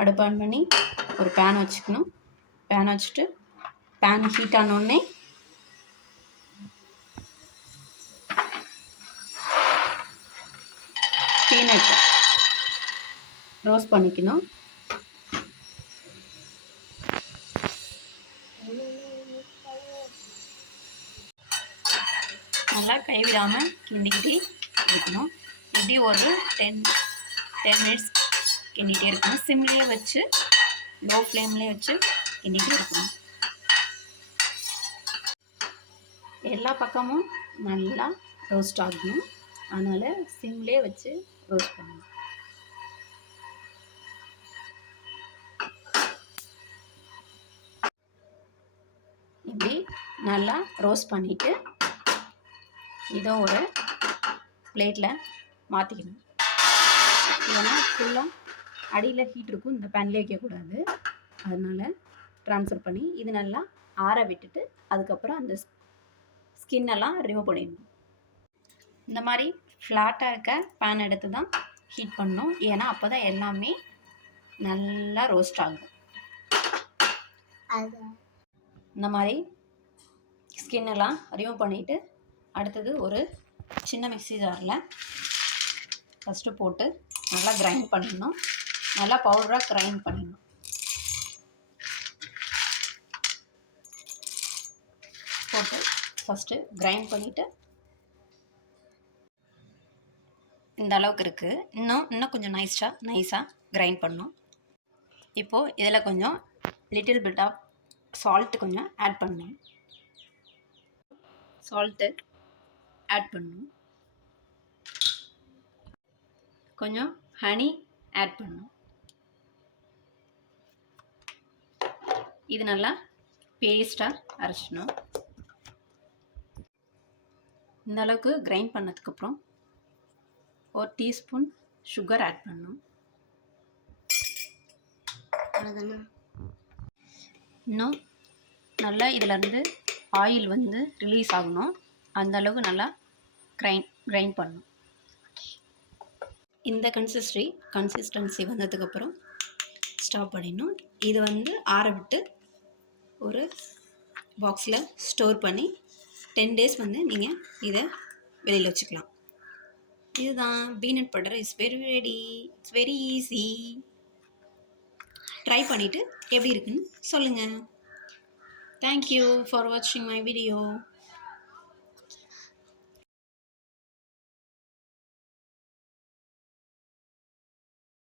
அடுப்பு ஆன் பண்ணி ஒரு பேன் வச்சுக்கணும். பேன் வச்சுட்டு பேன் ஹீட் ஆனோடனே பீனட் ரோஸ்ட் பண்ணிக்கணும். நல்லா கைவிடாமல் கிண்டிக்கிட்டே இருக்கணும். இப்படி ஒரு 10 மினிட்ஸ் கிண்டிகிட்டே இருக்கணும். சிம்லேயே வச்சு லோ ஃப்ளேம்லேயே வச்சு கிண்டிகிட்டே இருக்கணும். எல்லா பக்கமும் நல்லா ரோஸ்ட் ஆகணும். அதனால் சிம்லேயே வச்சு ரோஸ்ட் பண்ணணும். இப்படி நல்லா ரோஸ்ட் பண்ணிவிட்டு இதை ஒரு பிளேட்டில் மாற்றிக்கணும். இல்லைன்னா ஃபுல்லாக அடியில் ஹீட் இருக்கும், இந்த பேன்லேயே வைக்கக்கூடாது. அதனால் ட்ரான்ஸ்ஃபர் பண்ணி இது நல்லா ஆற விட்டுட்டு அதுக்கப்புறம் அந்த ஸ்கின்னெல்லாம் ரிமூவ் பண்ணிடணும். இந்த மாதிரி ஃப்ளாட்டாக இருக்க பேன் எடுத்து தான் ஹீட் பண்ணணும். ஏன்னா அப்போ தான் எல்லாமே நல்லா ரோஸ்ட் ஆகும். இந்த மாதிரி ஸ்கின்னெல்லாம் ரிமூவ் பண்ணிவிட்டு அடுத்தது ஒரு சின்ன மிக்ஸி ஜாரில் ஃபஸ்ட்டு போட்டு நல்லா கிரைண்ட் பண்ணிடணும். நல்லா பவுடராக கிரைண்ட் பண்ணிடணும். போட்டு ஃபஸ்ட்டு கிரைண்ட் பண்ணிவிட்டு இந்த அளவுக்கு இருக்குது. இன்னும் கொஞ்சம் நைஸாக கிரைண்ட் பண்ணணும். இப்போது இதில் கொஞ்சம் லிட்டில் பிட் ஆஃப் சால்ட்டு கொஞ்சம் ஆட் பண்ணணும். சால்ட்டு ஆட் பண்ணணும். கொஞ்சம் ஹனி ஆட் பண்ணணும். இது நல்லா பேஸ்ட்டாக அரைச்சிடணும். இந்த அளவுக்கு கிரைண்ட் பண்ணதுக்கப்புறம் ஒரு டீஸ்பூன் சுகர் ஆட் பண்ணணும். இன்னும் நல்லா இதிலேருந்து ஆயில் வந்து ரிலீஸ் ஆகணும். அந்த அளவுக்கு நல்லா கிரைண்ட் பண்ணணும். இந்த கன்சிஸ்டன்சி வந்ததுக்கப்புறம் ஸ்டாப் பண்ணிடணும். இது வந்து ஆற விட்டு ஒரு பாக்ஸில் ஸ்டோர் பண்ணி 10 days வந்து நீங்கள் இதை வெளியில் வச்சுக்கலாம். இதுதான் peanut butter is very ready. It's very easy. Try பண்ணிவிட்டு எப்படி இருக்குன்னு சொல்லுங்கள். தேங்க்யூ ஃபார் வாட்சிங் மை வீடியோ.